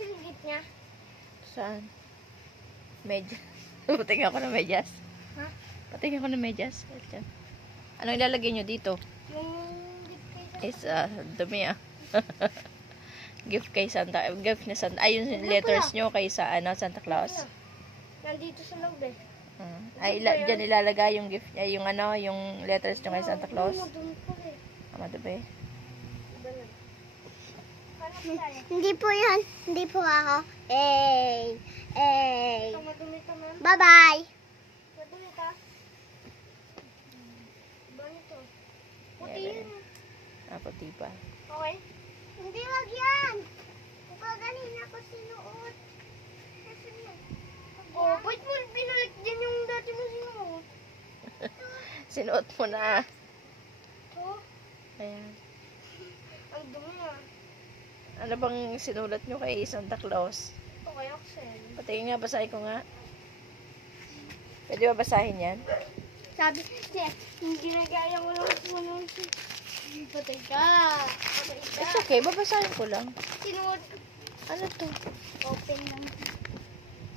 singgit niya? Saan? Medyas. Patingin ako ng medyas. Ha? Patingin ako ng medyas. Anong ilalagay nyo dito? Yung gift kay Is, Santa. dumi ah. Gift kay Santa. Gift ni Santa. Ay, yung letters nyo kay Santa Claus. Nandito sa loob eh. Ay, dyan ilalagay yung gift niya, yung yung letters nyo kay Santa Claus. Madumi po eh. Madumi. Hindi po yan. Hindi po ako. Madumi ka, ma'am. Bye-bye. Madumi ka? Ba nito? Puti yun. Puti pa. Okay. Hindi, wag yan. Kaganin ako sinuot. Oh, ba't mo binalik dyan yung dati mo sinuot? Sinuot mo na. Oh, Ayan. ang dumi ah. Ano bang sinulat nyo kay Santa Claus? Ito kay Axel. Patingin nga, basahin ko nga. Pwede ba basahin yan? Sabi, hindi nagaya mo lang sumunod. Patay ka. Patay ka. It's okay, babasahin ko lang. Sinuot. Ano to? Open lang.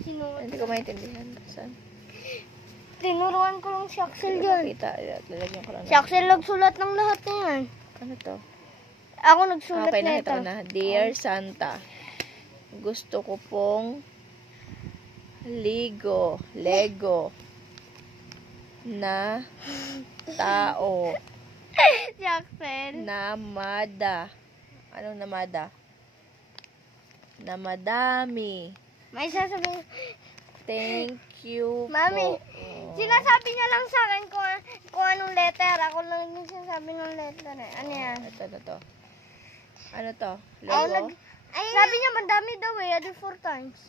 Sinuot. Hindi ko maintindihan. Saan? Tinuruan ko lang si Axel dyan. Kita, lalagyan ko lang. Si Axel nagsulat ng lahat na yan. Ano to? Ako nagsulat Okay, na ito. nakita ko na. Dear Santa, gusto ko pong Lego na tao Si Axel. na anong namada? Na madami. May sasabihin. Thank you Mami, po. sinasabi niya lang sa akin kung anong letter. Ako lang yung sinasabi ng letter eh. Ano yan? Ito na to. Ano to? Ay, Logo? sabi niya madami daw eh. Adi 4 times.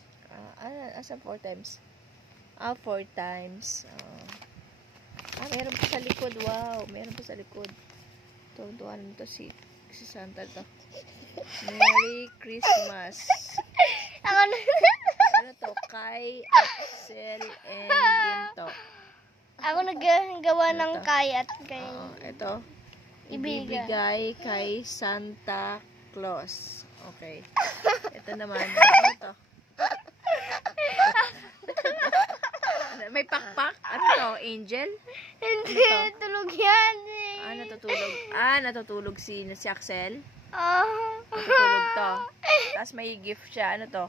Asa 4 times? 4 times. Meron pa sa likod. Wow, meron pa sa likod. Tuwan mo to si Santa to. Merry Christmas. Ako na. Ano to? Kay Axel and Ginto. Ako naggawa ng Ito. kay at kay. Ito. Ibigay. Ibibigay kay Santa Claus. Okay. Ito naman. Ano to? May pakpak? Ano to? Angel? Hindi, tulog yan eh. Natutulog. Natutulog si Axel. Oh. Natutulog to. Tapos may gift siya. Ano to?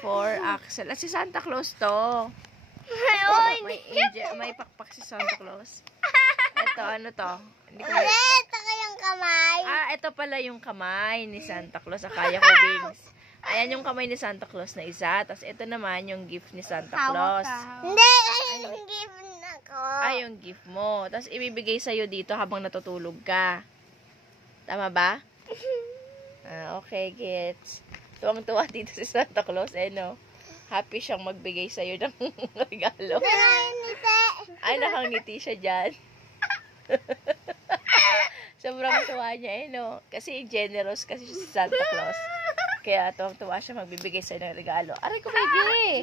For Axel. Si Santa Claus to. May angel. May pakpak si Santa Claus. Ito, ano to? Hindi ko Ito kayang kamay. ito pala yung kamay ni Santa Claus. Akaya ko, Bings. Ayan yung kamay ni Santa Claus na isa. Tapos ito naman yung gift ni Santa Claus. Hindi, yung gift na ko. Yung gift mo. Tapos ibibigay sa'yo dito habang natutulog ka. Tama ba? Okay, kids. Tuwang-tuwa dito si Santa Claus. No? Happy siyang magbigay sa'yo ng regalo. Ay, nakangiti siya dyan. Sobrang tuwa niya, no? Kasi generous kasi siya si Santa Claus. Kaya tuwang-tuwa siya magbibigay sa'yo ng regalo. Aray ko, baby!